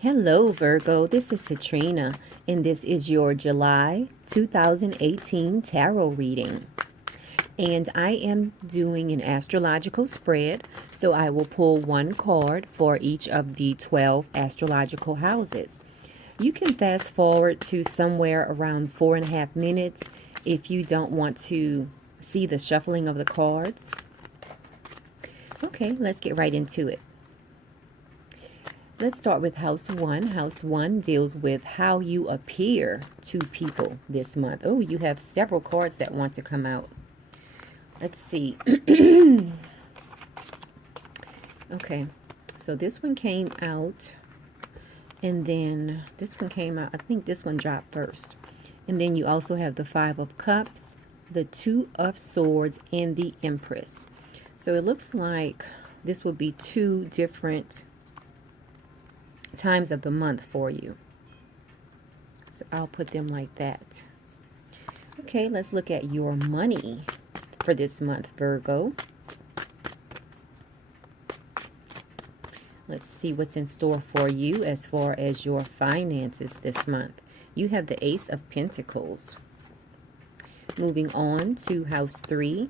Hello, Virgo. This is Citrina, and this is your July 2018 tarot reading. And I am doing an astrological spread, so I will pull one card for each of the 12 astrological houses. You can fast forward to somewhere around 4.5 minutes if you don't want to see the shuffling of the cards. Okay, let's get right into it. Let's start with house one. House one deals with how you appear to people this month. Oh, you have several cards that want to come out. Let's see. Okay, so this one came out, and then this one came out. I think this one dropped first. And then you also have the Five of Cups, the Two of Swords, and the Empress. So it looks like this will be two different times of the month for you. So I'll put them like that. Okay, let's look at your money for this month, Virgo. Let's see what's in store for you as far as your finances this month. You have the Ace of Pentacles. Moving on to house 3.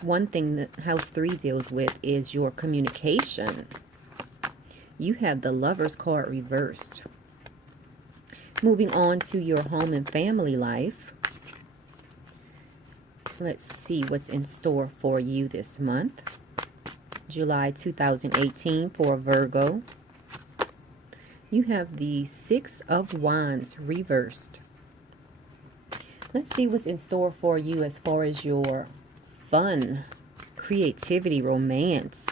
One thing that house 3 deals with is your communication. You have the Lover's card reversed. Moving on to your home and family life. Let's see what's in store for you this month. July 2018 for Virgo. You have the Six of Wands reversed. Let's see what's in store for you as far as your fun, creativity, romance,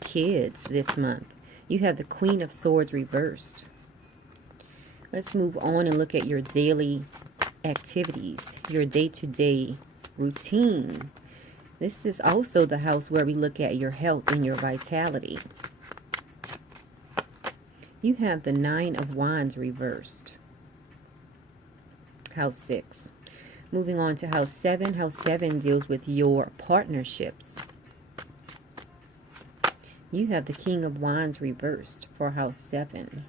kids this month. You have the Queen of Swords reversed. Let's move on and look at your daily activities, your day-to-day routine. This is also the house where we look at your health and your vitality. You have the Nine of Wands reversed. House 6. Moving on to house 7. House 7 deals with your partnerships. You have the King of Wands reversed for house 7.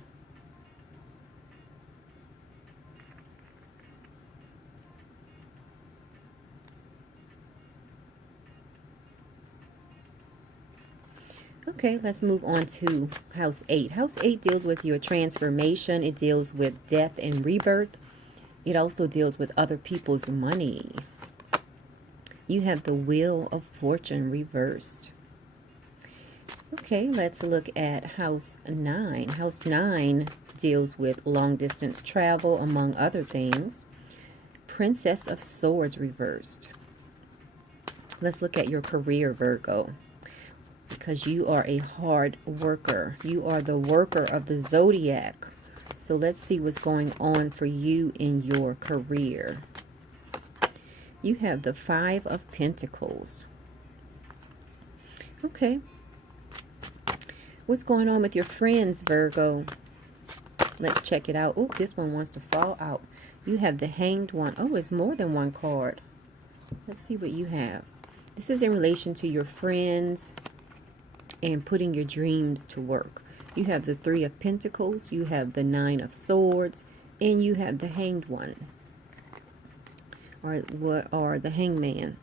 Okay, let's move on to house 8. House 8 deals with your transformation. It deals with death and rebirth. It also deals with other people's money. You have the Wheel of Fortune reversed. Okay, let's look at house 9. House 9 deals with long distance travel, among other things. Princess of Swords reversed. Let's look at your career, Virgo, because you are a hard worker. You are the worker of the zodiac. So let's see what's going on for you in your career. You have the Five of Pentacles. Okay. What's going on with your friends, Virgo? Let's check it out. Oh, this one wants to fall out. You have the Hanged One. Oh, it's more than one card. Let's see what you have. This is in relation to your friends and putting your dreams to work. You have the Three of Pentacles. You have the Nine of Swords. And you have the Hanged One. Or the Hangman.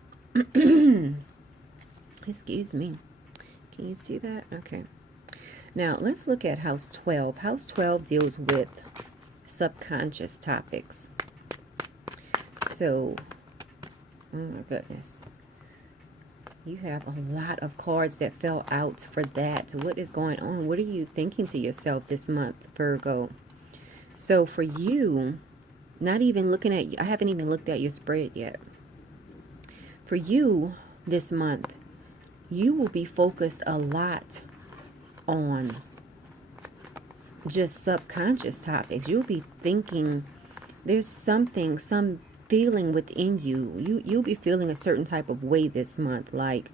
Excuse me. Can you see that? Okay. Now, let's look at house 12. House 12 deals with subconscious topics. So, oh my goodness. You have a lot of cards that fell out for that. What is going on? What are you thinking to yourself this month, Virgo? So, for you, not even looking at, I haven't even looked at your spread yet. For you this month, you will be focused a lot on just subconscious topics. You'll be thinking there's something, some feeling within you. You'll be feeling a certain type of way this month. Like,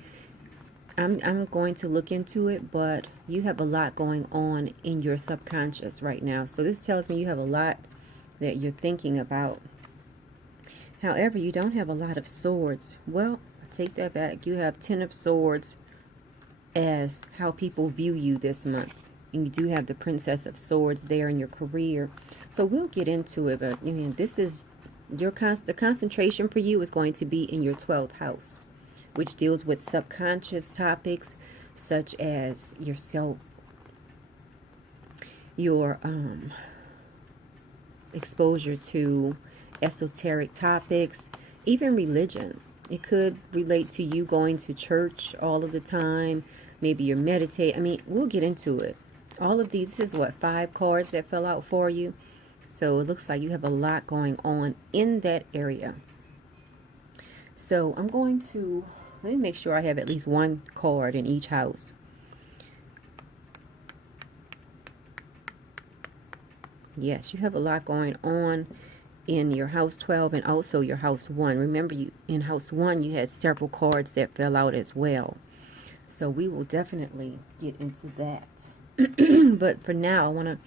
I'm going to look into it, but you have a lot going on in your subconscious right now. So this tells me you have a lot that you're thinking about. However, you don't have a lot of swords. Well, I take that back. You have 10 of Swords as how people view you this month. you do have the Princess of Swords there in your career. So we'll get into it, but this is the concentration for you is going to be in your 12th house, which deals with subconscious topics such as yourself, your exposure to esoteric topics, even religion. It could relate to you going to church all of the time. Maybe you're meditating. I mean, we'll get into it. All of these, this is what, 5 cards that fell out for you. So it looks like you have a lot going on in that area. So I'm going to, let me make sure I have at least 1 card in each house. Yes, you have a lot going on in your house 12 and also your house 1. Remember, you in house 1 you had several cards that fell out as well. So we will definitely get into that. But for now, I'm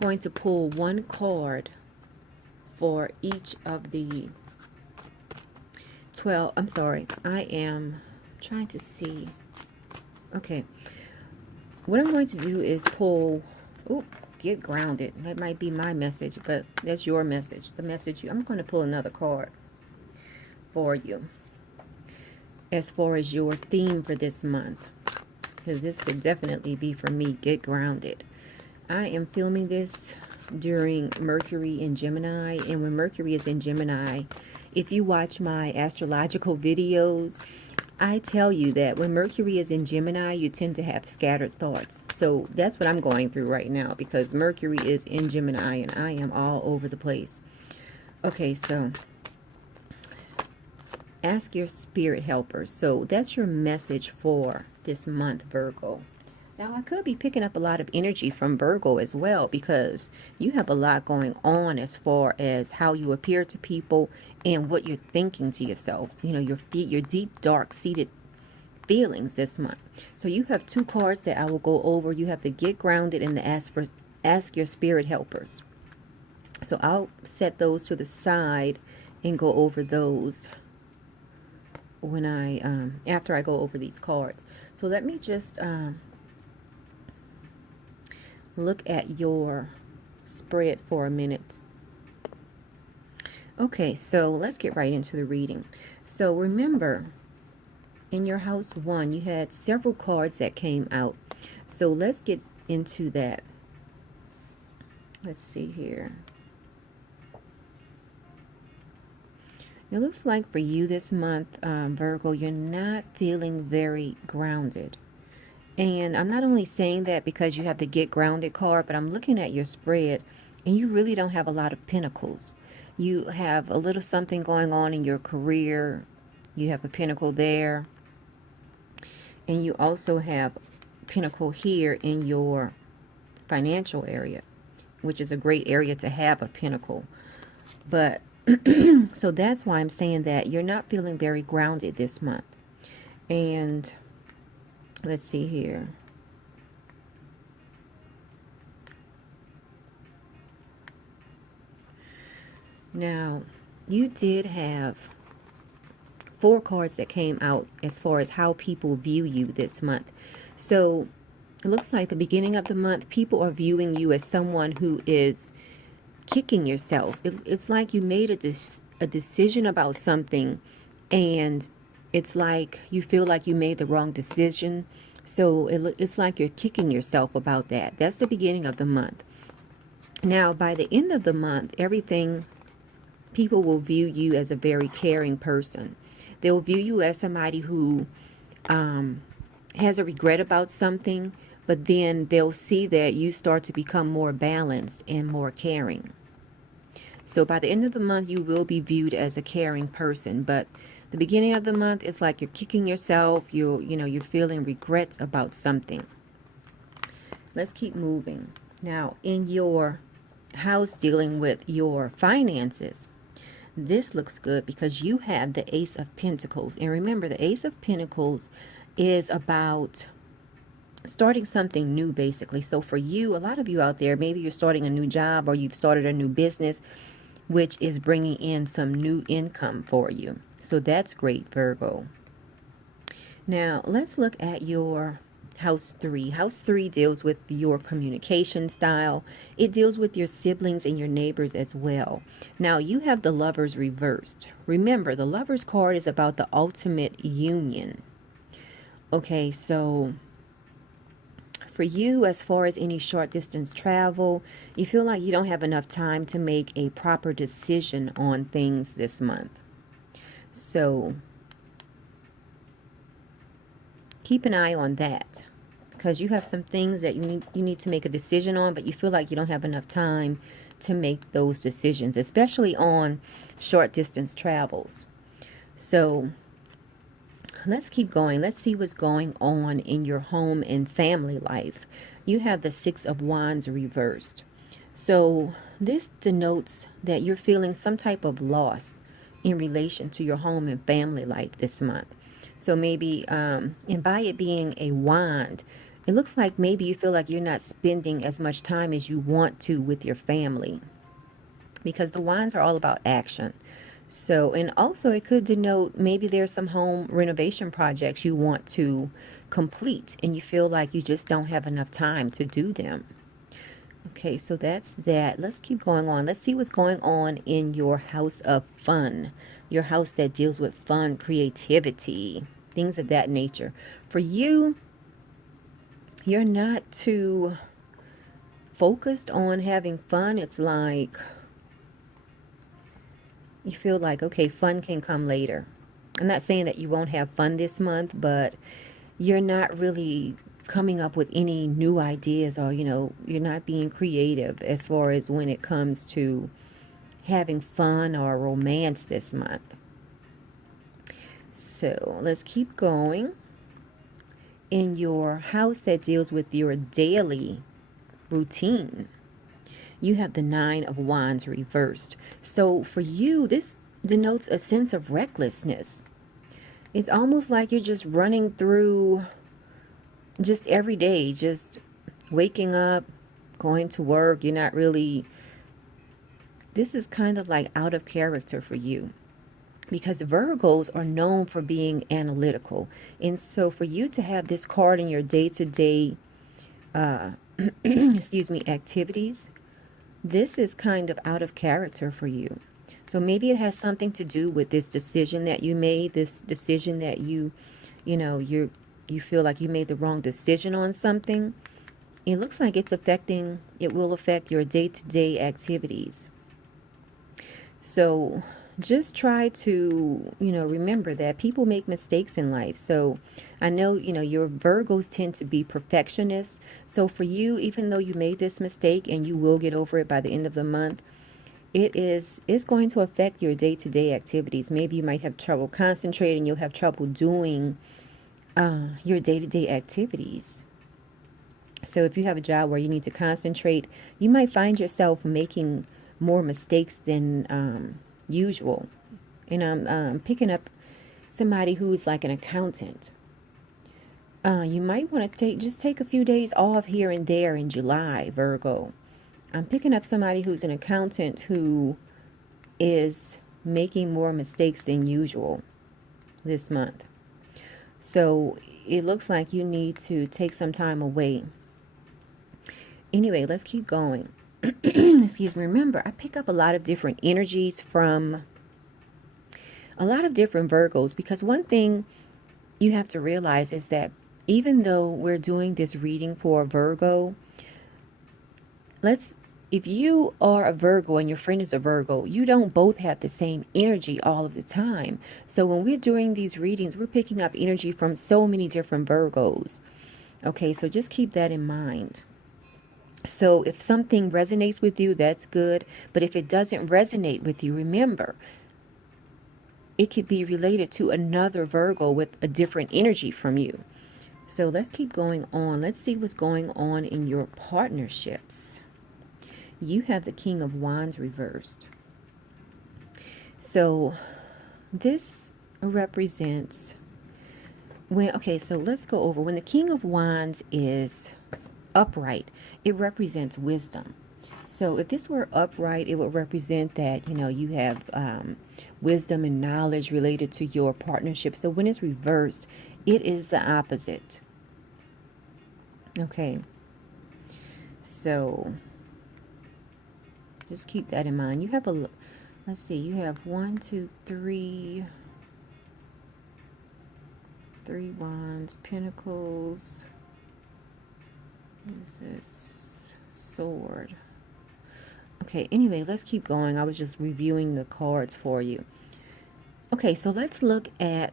going to pull 1 card for each of the 12. I'm sorry. I am trying to see. Okay. What I'm going to do is pull, get grounded. That might be my message, but that's your message. The message I'm going to pull another card for you as far as your theme for this month, because this could definitely be for me. Get grounded. I am filming this during Mercury in Gemini, and when Mercury is in Gemini, if you watch my astrological videos, I tell you that when Mercury is in Gemini, you tend to have scattered thoughts. So that's what I'm going through right now, because Mercury is in Gemini and I am all over the place. Okay, so ask your spirit helpers. So that's your message for this month, Virgo. Now, I could be picking up a lot of energy from Virgo as well, because you have a lot going on as far as how you appear to people and what you're thinking to yourself. Your deep, dark-seated feelings this month. So you have 2 cards that I will go over. You have the Get Grounded and the Ask Your Spirit Helpers. So I'll set those to the side and go over those when after I go over these cards. So let me just look at your spread for a minute. Okay, so let's get right into the reading. So remember, in your house 1, you had several cards that came out. So let's get into that. Let's see here. It looks like for you this month, Virgo, you're not feeling very grounded. And I'm not only saying that because you have the Get Grounded card, but I'm looking at your spread and you really don't have a lot of pentacles. You have a little something going on in your career. You have a pentacle there. And you also have pentacle here in your financial area, which is a great area to have a pentacle. But so that's why I'm saying that you're not feeling very grounded this month. And let's see here. Now, you did have 4 cards that came out as far as how people view you this month. So it looks like the beginning of the month, people are viewing you as someone who is kicking yourself. It's like you made a decision about something, and it's like you feel like you made the wrong decision. So it's like you're kicking yourself about that. That's the beginning of the month. Now, by the end of the month, people will view you as a very caring person. They'll view you as somebody who has a regret about something, but then they'll see that you start to become more balanced and more caring. So by the end of the month, you will be viewed as a caring person, but the beginning of the month, it's like you're kicking yourself. You're feeling regrets about something. Let's keep moving. Now, in your house dealing with your finances, this looks good because you have the Ace of Pentacles. And remember, the Ace of Pentacles is about starting something new, basically. So for you, a lot of you out there, maybe you're starting a new job or you've started a new business, which is bringing in some new income for you. So that's great, Virgo. Now, let's look at your House 3. House 3 deals with your communication style. It deals with your siblings and your neighbors as well. Now, you have the Lovers reversed. Remember, the Lovers card is about the ultimate union. Okay, so for you, as far as any short distance travel, you feel like you don't have enough time to make a proper decision on things this month. So keep an eye on that, because you have some things that you need to make a decision on, but you feel like you don't have enough time to make those decisions, especially on short distance travels. So let's keep going. Let's see what's going on in your home and family life. You have the Six of Wands reversed. So this denotes that you're feeling some type of loss in relation to your home and family life this month. So maybe, and by it being a wand, it looks like maybe you feel like you're not spending as much time as you want to with your family, because the wands are all about action. So, and also it could denote maybe there's some home renovation projects you want to complete and you feel like you just don't have enough time to do them. Okay, so that's that. Let's keep going on. Let's see what's going on in your house of fun. Your house that deals with fun, creativity, things of that nature. For you, you're not too focused on having fun. It's like you feel like, okay, fun can come later. I'm not saying that you won't have fun this month, but you're not really coming up with any new ideas, or, you know, you're not being creative as far as when it comes to having fun or romance this month. So let's keep going. In your house that deals with your daily routine, you have the Nine of Wands reversed. So for you, this denotes a sense of recklessness. It's almost like you're just running through just every day, just waking up, going to work. You're not really, this is kind of like out of character for you, because Virgos are known for being analytical. And so for you to have this card in your day-to-day, excuse me, activities, this is kind of out of character for you. So maybe it has something to do with this decision that you made, this decision that you know, you feel like you made the wrong decision on something. It looks like it will affect your day-to-day activities. So just try to, you know, remember that people make mistakes in life. So I know, you know, your Virgos tend to be perfectionists. So for you, even though you made this mistake and you will get over it by the end of the month, it's going to affect your day-to-day activities. Maybe you might have trouble concentrating. You'll have trouble doing your day-to-day activities. So if you have a job where you need to concentrate, you might find yourself making more mistakes than usual. And I'm picking up somebody who's like an accountant. You might want to take a few days off here and there in July, Virgo. I'm picking up somebody who's an accountant who is making more mistakes than usual this month. So it looks like you need to take some time away. Anyway, let's keep going. Excuse me. Remember, I pick up a lot of different energies from a lot of different Virgos, because one thing you have to realize is that even though we're doing this reading for Virgo, if you are a Virgo and your friend is a Virgo, you don't both have the same energy all of the time. So when we're doing these readings, we're picking up energy from so many different Virgos. Okay, so just keep that in mind. So if something resonates with you, that's good. But if it doesn't resonate with you, remember, it could be related to another Virgo with a different energy from you. So let's keep going on. Let's see what's going on in your partnerships. You have the King of Wands reversed. So this represents so let's go over. When the King of Wands is upright, it represents wisdom. So if this were upright, it would represent that, you know, you have wisdom and knowledge related to your partnership. So when it's reversed, it is the opposite. Okay, so just keep that in mind. You have a, let's see, you have one, two, three wands, pentacles. What is this? Sword. Okay, anyway, let's keep going. I was just reviewing the cards for you. Okay, so let's look at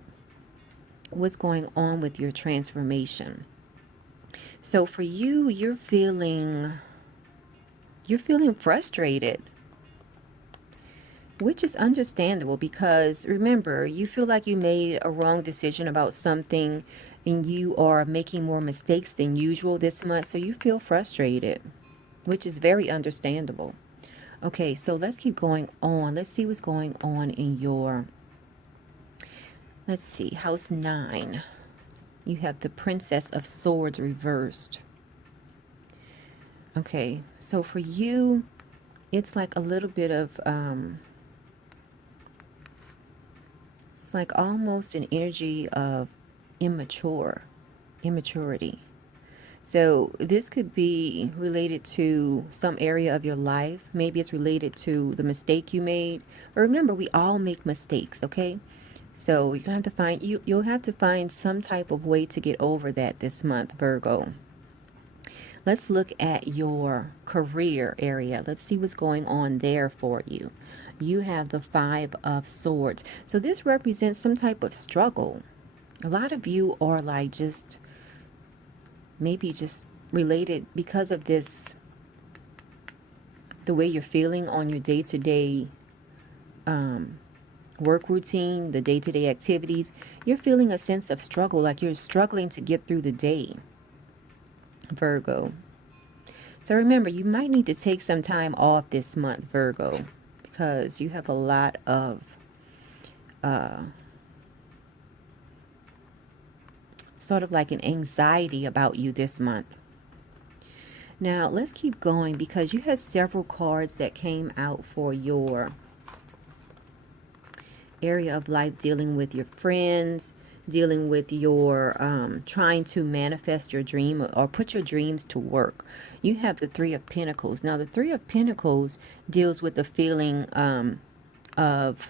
what's going on with your transformation. So for you, you're feeling frustrated, which is understandable because remember, you feel like you made a wrong decision about something and you are making more mistakes than usual this month, so you feel frustrated, which is very understandable. Okay, so let's keep going on. Let's see what's going on in your, let's see, house 9. You have the Princess of Swords reversed. Okay, so for you, it's like a little bit of, it's like almost an energy of immaturity. So this could be related to some area of your life. Maybe it's related to the mistake you made. But remember, we all make mistakes, okay? So you're gonna have to find you'll have to find some type of way to get over that this month, Virgo. Let's look at your career area. Let's see what's going on there for you. You have the 5 of Swords. So this represents some type of struggle. A lot of you are like just maybe just related because of this, the way you're feeling on your day-to-day work routine, the day-to-day activities. You're feeling a sense of struggle, like you're struggling to get through the day, Virgo. So remember, you might need to take some time off this month, Virgo, because you have a lot of sort of like an anxiety about you this month. Now, let's keep going because you had several cards that came out for your area of life, dealing with your friends, dealing with your trying to manifest your dream or put your dreams to work. You have the 3 of Pentacles. Now, the 3 of Pentacles deals with the feeling of,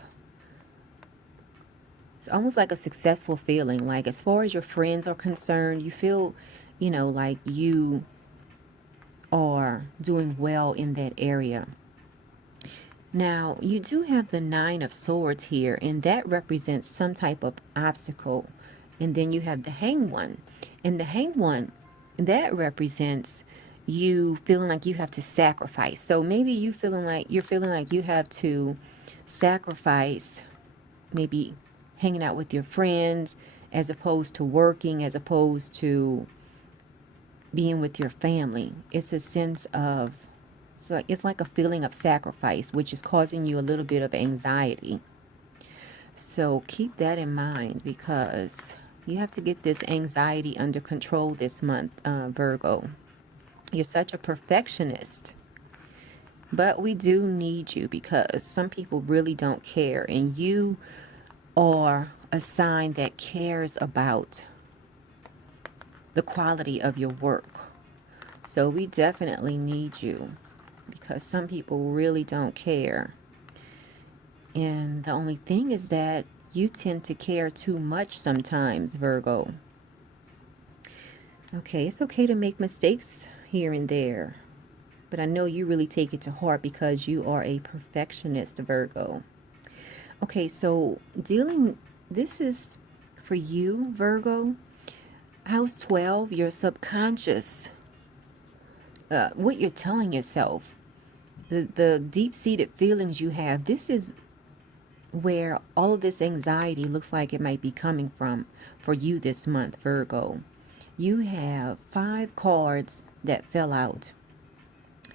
it's almost like a successful feeling. Like as far as your friends are concerned, you feel, you know, like you are doing well in that area. Now, you do have the 9 of Swords here, and that represents some type of obstacle. And then you have the Hanged One. And the Hanged One, that represents you feeling like you have to sacrifice. So maybe you're feeling like you have to sacrifice maybe hanging out with your friends as opposed to working, as opposed to being with your family. It's a sense of, it's like a feeling of sacrifice, which is causing you a little bit of anxiety. So keep that in mind because you have to get this anxiety under control this month, Virgo. You're such a perfectionist. But we do need you because some people really don't care. And you are a sign that cares about the quality of your work. So we definitely need you because some people really don't care. And the only thing is that you tend to care too much sometimes, Virgo. Okay, it's okay to make mistakes here and there. But I know you really take it to heart because you are a perfectionist, Virgo. Okay, so this is for you, Virgo. House 12, your subconscious. What you're telling yourself. The deep-seated feelings you have. This is where all of this anxiety looks like it might be coming from for you this month, Virgo. You have 5 cards that fell out.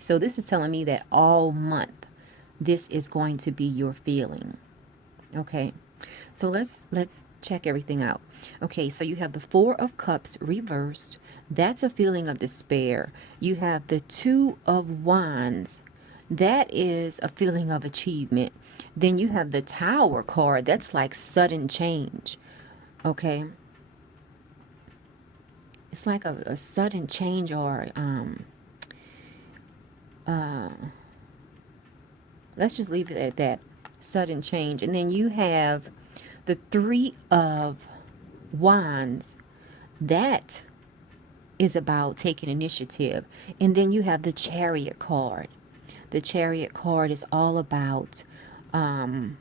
So this is telling me that all month this is going to be your feeling. Okay. So let's check everything out. Okay, so you have the 4 of Cups reversed. That's a feeling of despair. You have the 2 of Wands. That is a feeling of achievement. Then you have the Tower card. That's like sudden change. Okay. It's like a sudden change, or uh, let's just leave it at that. Sudden change. And then you have the Three of Wands. That is about taking initiative. And then you have the Chariot card. The Chariot card is all about kind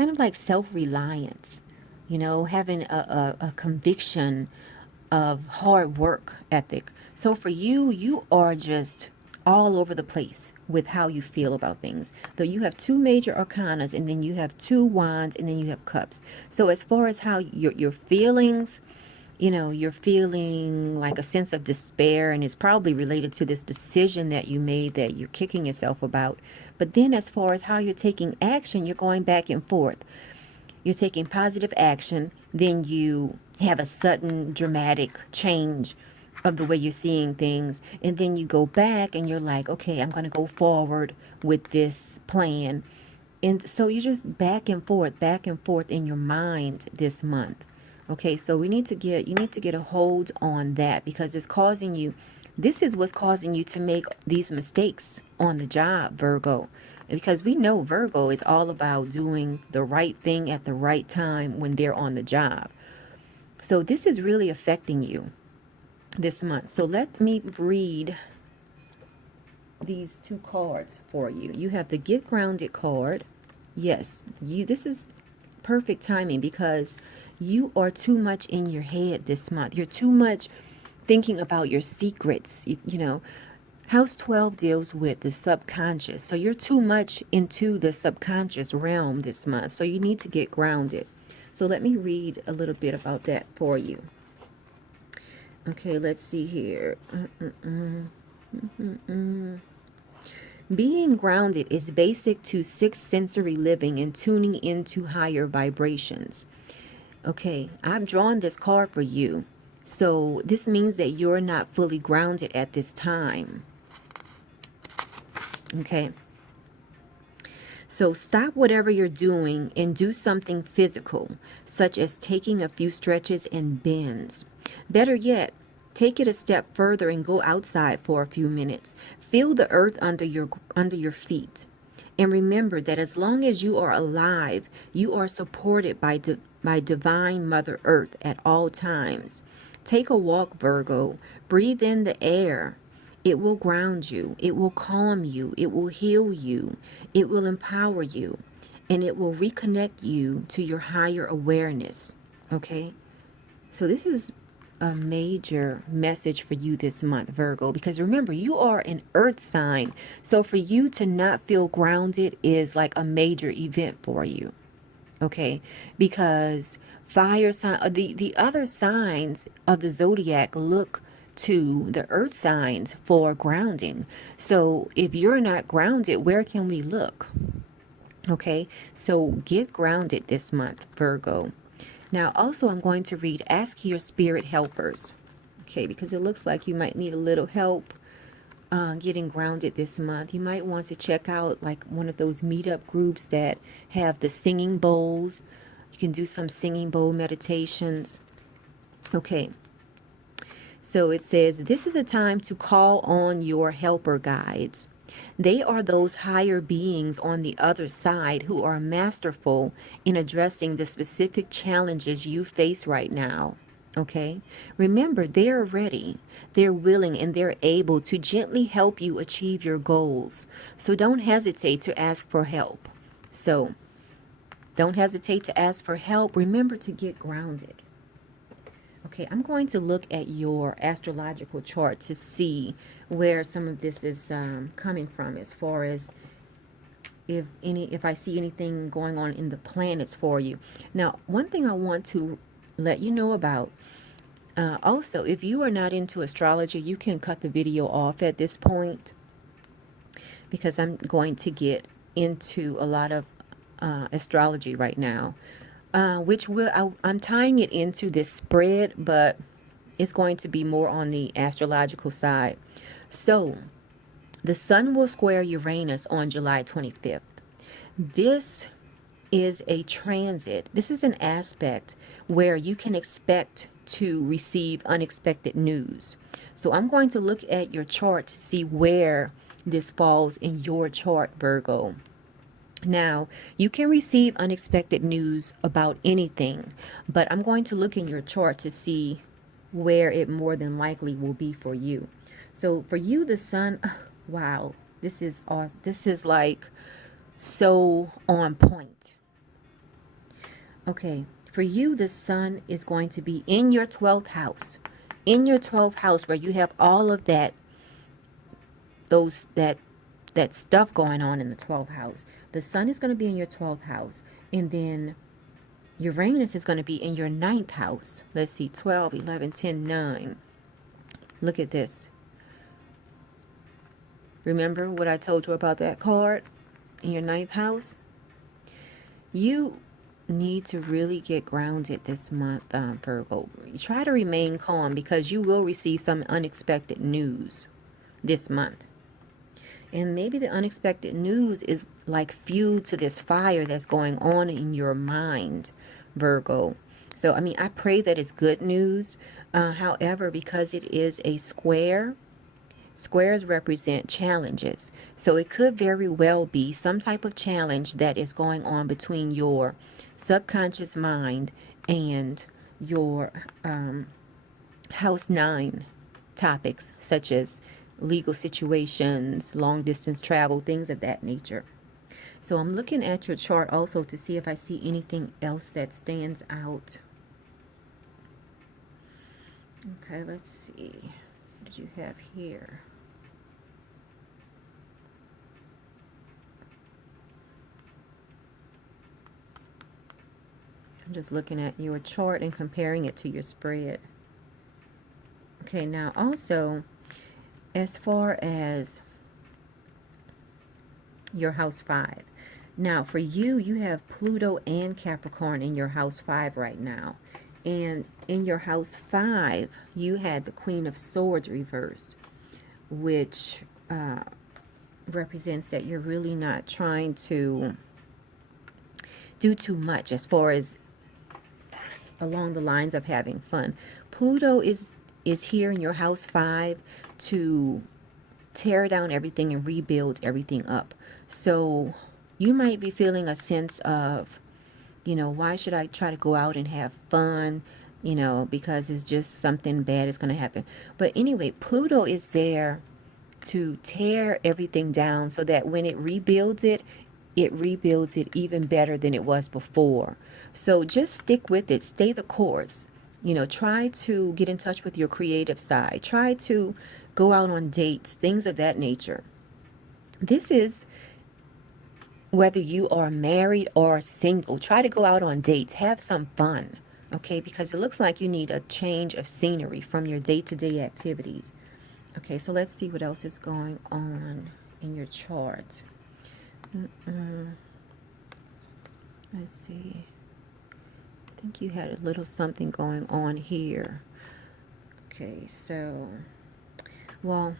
of like self-reliance, you know, having a conviction of hard work ethic. So for you, you are just all over the place with how you feel about things. Though you have two major arcanas, and then you have two wands, and then you have cups. So as far as how your feelings, you know, you're feeling like a sense of despair, and it's probably related to this decision that you made that you're kicking yourself about. But then as far as how you're taking action, you're going back and forth. You're taking positive action, then you have a sudden dramatic change of the way you're seeing things, and then you go back and you're like, okay, I'm going to go forward with this plan. And so you're just back and forth in your mind this month. Okay, so you need to get a hold on that, because it's causing you, this is what's causing you to make these mistakes on the job, Virgo. Because we know Virgo is all about doing the right thing at the right time when they're on the job. So this is really affecting you this month. So let me read these two cards for you. You have the Get Grounded card. Yes, this is perfect timing, because you are too much in your head this month. You're too much thinking about your secrets. You know, House 12 deals with the subconscious. So you're too much into the subconscious realm this month. So you need to get grounded. So let me read a little bit about that for you. Okay, let's see here. Being grounded is basic to sixth sensory living and tuning into higher vibrations. Okay, I've drawn this card for you. So this means that you're not fully grounded at this time. Okay. So stop whatever you're doing and do something physical, such as taking a few stretches and bends. Better yet, take it a step further and go outside for a few minutes. Feel the earth under your feet. And remember that as long as you are alive, you are supported by divine Mother Earth at all times. Take a walk, Virgo. Breathe in the air. It will ground you. It will calm you. It will heal you. It will empower you. And it will reconnect you to your higher awareness. Okay? So this is a major message for you this month, Virgo, because remember, you are an earth sign. So for you to not feel grounded is like a major event for you. Okay? Because fire sign, the other signs of the zodiac look to the earth signs for grounding. So if you're not grounded, where can we look? Okay, so get grounded this month, Virgo. Now also I'm going to read Ask Your Spirit Helpers. Okay, because it looks like you might need a little help getting grounded this month. You might want to check out like one of those meetup groups that have the singing bowls. You can do some singing bowl meditations. Okay. So it says, this is a time to call on your helper guides. They are those higher beings on the other side who are masterful in addressing the specific challenges you face right now. Okay? Remember, they're ready, they're willing, and they're able to gently help you achieve your goals. So don't hesitate to ask for help. So don't hesitate to ask for help. Remember to get grounded. Okay, I'm going to look at your astrological chart to see where some of this is coming from, as far as if I see anything going on in the planets for you. Now, one thing I want to let you know about, also, if you are not into astrology, you can cut the video off at this point, because I'm going to get into a lot of astrology right now. I'm tying it into this spread, but it's going to be more on the astrological side. So, the sun will square Uranus on July 25th. This is a transit. This is an aspect where you can expect to receive unexpected news. So I'm going to look at your chart to see where this falls in your chart, Virgo. Now, you can receive unexpected news about anything, but I'm going to look in your chart to see where it more than likely will be for you. So for you, the sun, wow, this is awesome. This is like so on point. Okay, for you, the sun is going to be in your 12th house. In your 12th house where you have all of those that stuff going on in the 12th house. The sun is going to be in your 12th house, and then Uranus is going to be in your 9th house. Let's see, 12, 11, 10, 9. Look at this. Remember what I told you about that card in your 9th house? You need to really get grounded this month, Virgo. Try to remain calm because you will receive some unexpected news this month. And maybe the unexpected news is like fuel to this fire that's going on in your mind, Virgo. So, I mean, I pray that it's good news. However, because it is a square, squares represent challenges. So it could very well be some type of challenge that is going on between your subconscious mind and your house 9 topics, such as legal situations, long distance travel, things of that nature. So I'm looking at your chart also to see if I see anything else that stands out. Okay, let's see. What did you have here? I'm just looking at your chart and comparing it to your spread. Okay, now also, as far as your house 5. Now, for you, you have Pluto and Capricorn in your house 5 right now. And in your house 5, you had the Queen of Swords reversed, which represents that you're really not trying to do too much as far as along the lines of having fun. Pluto is here in your house 5 to tear down everything and rebuild everything up. So you might be feeling a sense of, you know, why should I try to go out and have fun? You know, because it's just something bad is going to happen. But anyway, Pluto is there to tear everything down so that when it rebuilds it even better than it was before. So just stick with it. Stay the course. You know, try to get in touch with your creative side. Try to go out on dates, things of that nature. This is whether you are married or single. Try to go out on dates. Have some fun, okay? Because it looks like you need a change of scenery from your day-to-day activities. Okay, so let's see what else is going on in your chart. Let's see. I think you had a little something going on here. Okay, so, well,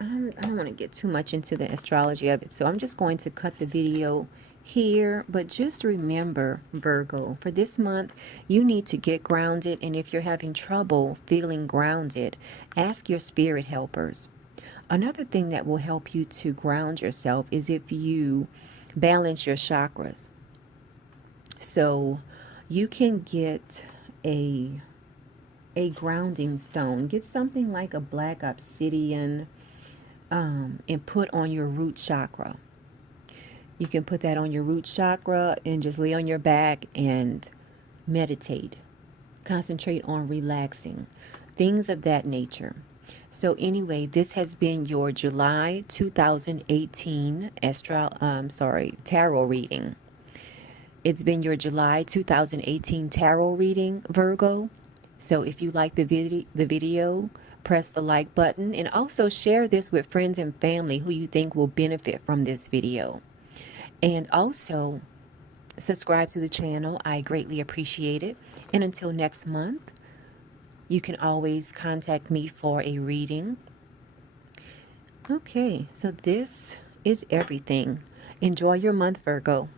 I don't want to get too much into the astrology of it, so I'm just going to cut the video here. But just remember, Virgo, for this month, you need to get grounded, and if you're having trouble feeling grounded, ask your spirit helpers. Another thing that will help you to ground yourself is if you balance your chakras. So you can get a grounding stone. Get something like a black obsidian and put on your root chakra. You can put that on your root chakra and just lay on your back and meditate. Concentrate on relaxing. Things of that nature. So anyway, this has been your July 2018 tarot reading. It's been your July 2018 tarot reading, Virgo. So if you like the video, press the like button and also share this with friends and family who you think will benefit from this video. And also subscribe to the channel. I greatly appreciate it. And until next month, you can always contact me for a reading. Okay, so this is everything. Enjoy your month, Virgo.